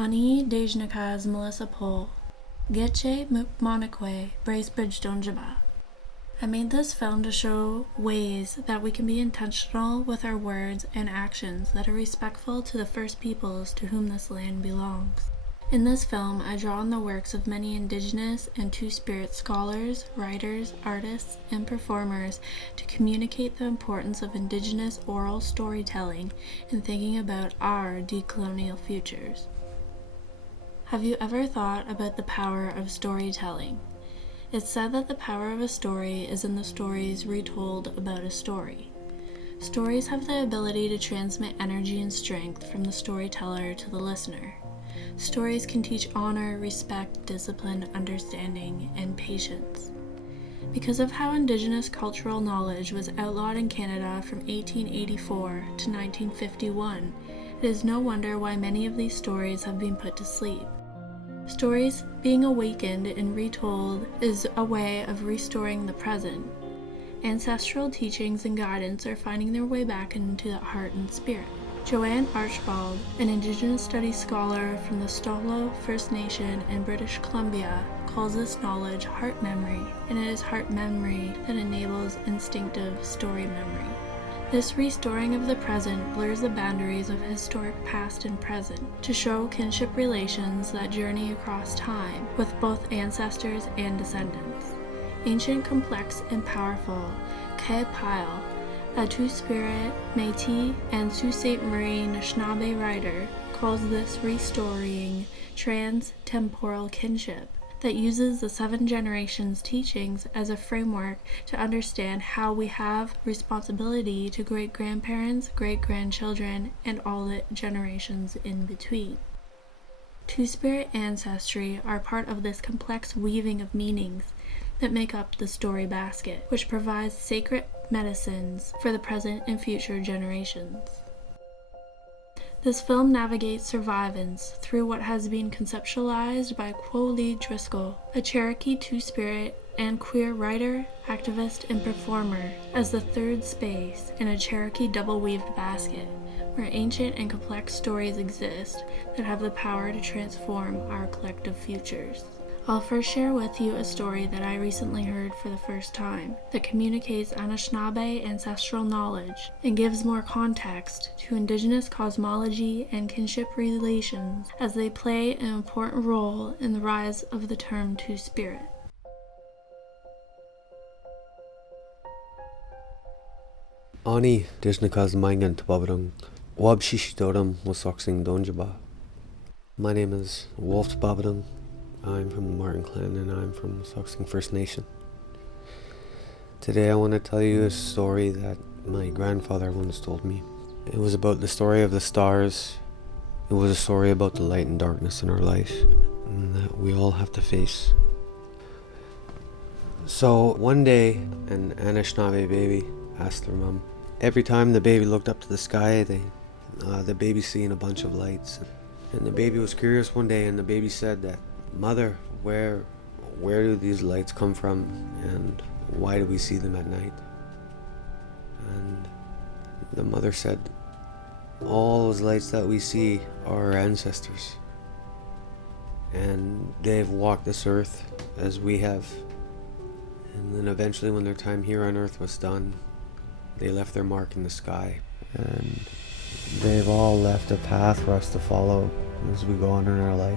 Ani Dejnakas Melissa Pole, Getche Mukmonakwe, Bracebridge Donjaba. I made this film to show ways that we can be intentional with our words and actions that are respectful to the First Peoples to whom this land belongs. In this film, I draw on the works of many Indigenous and Two-Spirit scholars, writers, artists, and performers to communicate the importance of Indigenous oral storytelling in thinking about our decolonial futures. Have you ever thought about the power of storytelling? It's said that the power of a story is in the stories retold about a story. Stories have the ability to transmit energy and strength from the storyteller to the listener. Stories can teach honor, respect, discipline, understanding, and patience. Because of how Indigenous cultural knowledge was outlawed in Canada from 1884 to 1951, it is no wonder why many of these stories have been put to sleep. Stories being awakened and retold is a way of restoring the present. Ancestral teachings and guidance are finding their way back into the heart and spirit. Joanne Archibald, an Indigenous studies scholar from the Stolo First Nation in British Columbia, calls this knowledge heart memory, and it is heart memory that enables instinctive story memory. This restoring of the present blurs the boundaries of historic past and present to show kinship relations that journey across time with both ancestors and descendants. Ancient, complex, and powerful K'epile, a Two-Spirit, Métis, and Sault Ste. Marie Anishinaabe writer, calls this restoring trans-temporal kinship that uses the 7 generations teachings as a framework to understand how we have responsibility to great-grandparents, great-grandchildren, and all the generations in between. Two-Spirit ancestry are part of this complex weaving of meanings that make up the story basket, which provides sacred medicines for the present and future generations. This film navigates survivance through what has been conceptualized by Quo Driscoll, a Cherokee Two-Spirit and queer writer, activist, and performer, as the third space in a Cherokee double-weaved basket, where ancient and complex stories exist that have the power to transform our collective futures. I'll first share with you a story that I recently heard for the first time that communicates Anishinaabe ancestral knowledge and gives more context to Indigenous cosmology and kinship relations as they play an important role in the rise of the term Two-Spirit. Ani Dejnakas Mangan Tababadung Wab Shishidodam Wasoxing Donjaba. My name is Wolf Babadung. I'm from the Martin Clan and I'm from the Soxing First Nation. Today I want to tell you a story that my grandfather once told me. It was about the story of the stars. It was a story about the light and darkness in our life and that we all have to face. So one day an Anishinaabe baby asked their mom. Every time the baby looked up to the sky, the baby seen a bunch of lights. And the baby was curious one day and the baby said that, "Mother, where do these lights come from and why do we see them at night?" And the mother said, "All those lights that we see are our ancestors. And they've walked this earth as we have. And then eventually when their time here on earth was done, they left their mark in the sky. And they've all left a path for us to follow as we go on in our life."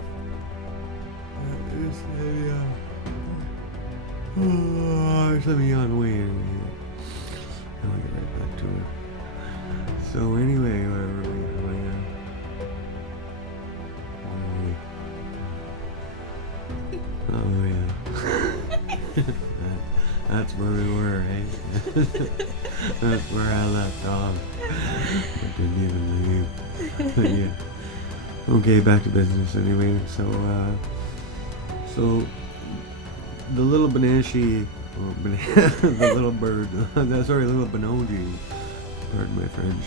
Let me on way. I'll get right back to it. So anyway, where were we? Oh yeah. That's where we were, eh? That's where I left off. I didn't even leave. Yeah. Okay, back to business anyway. So the little Banshee, or the little bird, little Banoji, pardon my French,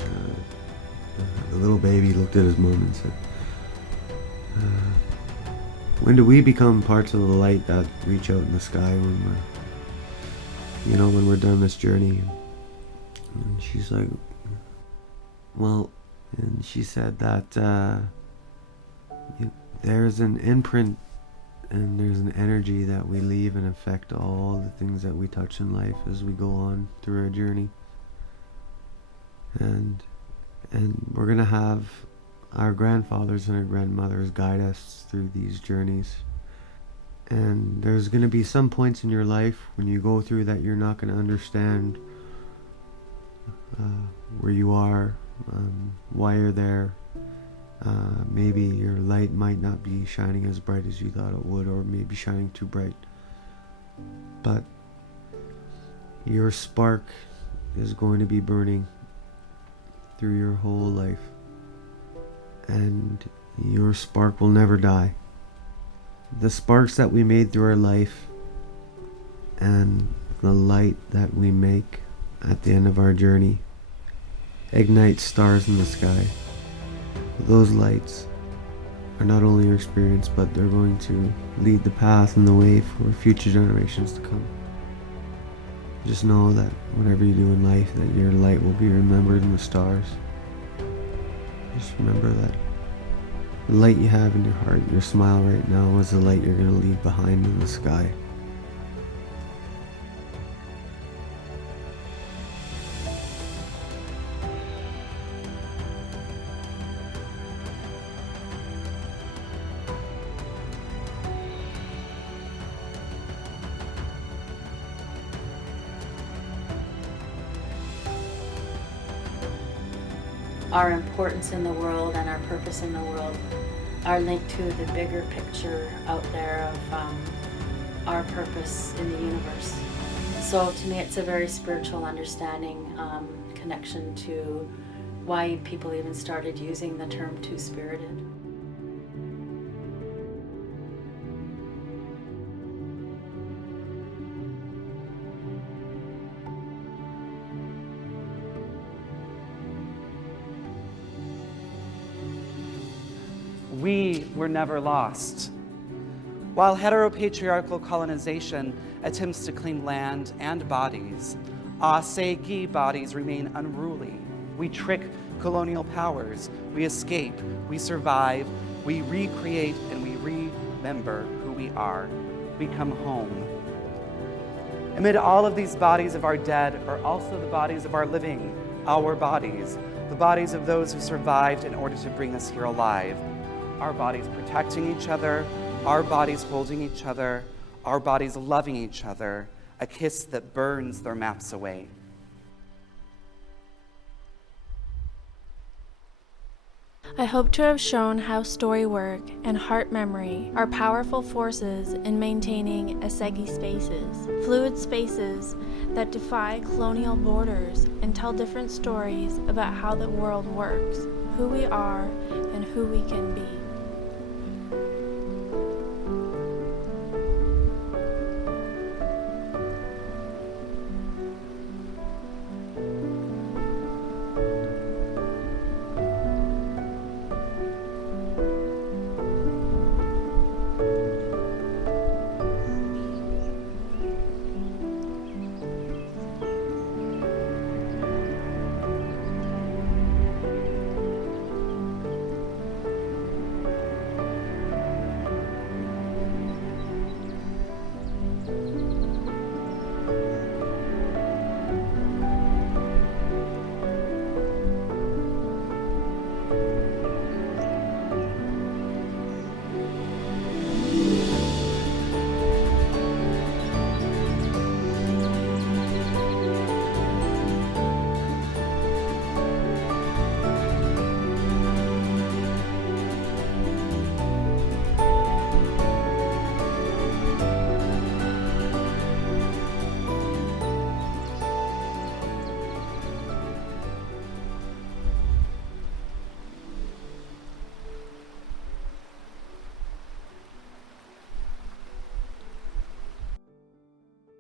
the little baby looked at his mom and said, "When do we become parts of the light that reach out in the sky when we're done this journey?" And she's like, "Well," and she said that there's an imprint and there's an energy that we leave and affect all the things that we touch in life as we go on through our journey. And we're gonna have our grandfathers and our grandmothers guide us through these journeys. And there's gonna be some points in your life when you go through that you're not gonna understand where you are, why you're there. Maybe your light might not be shining as bright as you thought it would, or maybe shining too bright. But your spark is going to be burning through your whole life, and your spark will never die. The sparks that we made through our life and the light that we make at the end of our journey ignite stars in the sky. Those lights are not only your experience, but they're going to lead the path and the way for future generations to come. Just know that whatever you do in life, that your light will be remembered in the stars. Just remember that the light you have in your heart, your smile right now, is the light you're going to leave behind in the sky. Our importance in the world and our purpose in the world are linked to the bigger picture out there of our purpose in the universe. So to me, it's a very spiritual understanding, connection to why people even started using the term two-spirited. We were never lost. While heteropatriarchal colonization attempts to claim land and bodies, Asegi bodies remain unruly. We trick colonial powers, we escape, we survive, we recreate, and we remember who we are. We come home. Amid all of these bodies of our dead are also the bodies of our living, our bodies, the bodies of those who survived in order to bring us here alive. Our bodies protecting each other, our bodies holding each other, our bodies loving each other, a kiss that burns their maps away. I hope to have shown how story work and heart memory are powerful forces in maintaining Asegi spaces, fluid spaces that defy colonial borders and tell different stories about how the world works, who we are, and who we can be.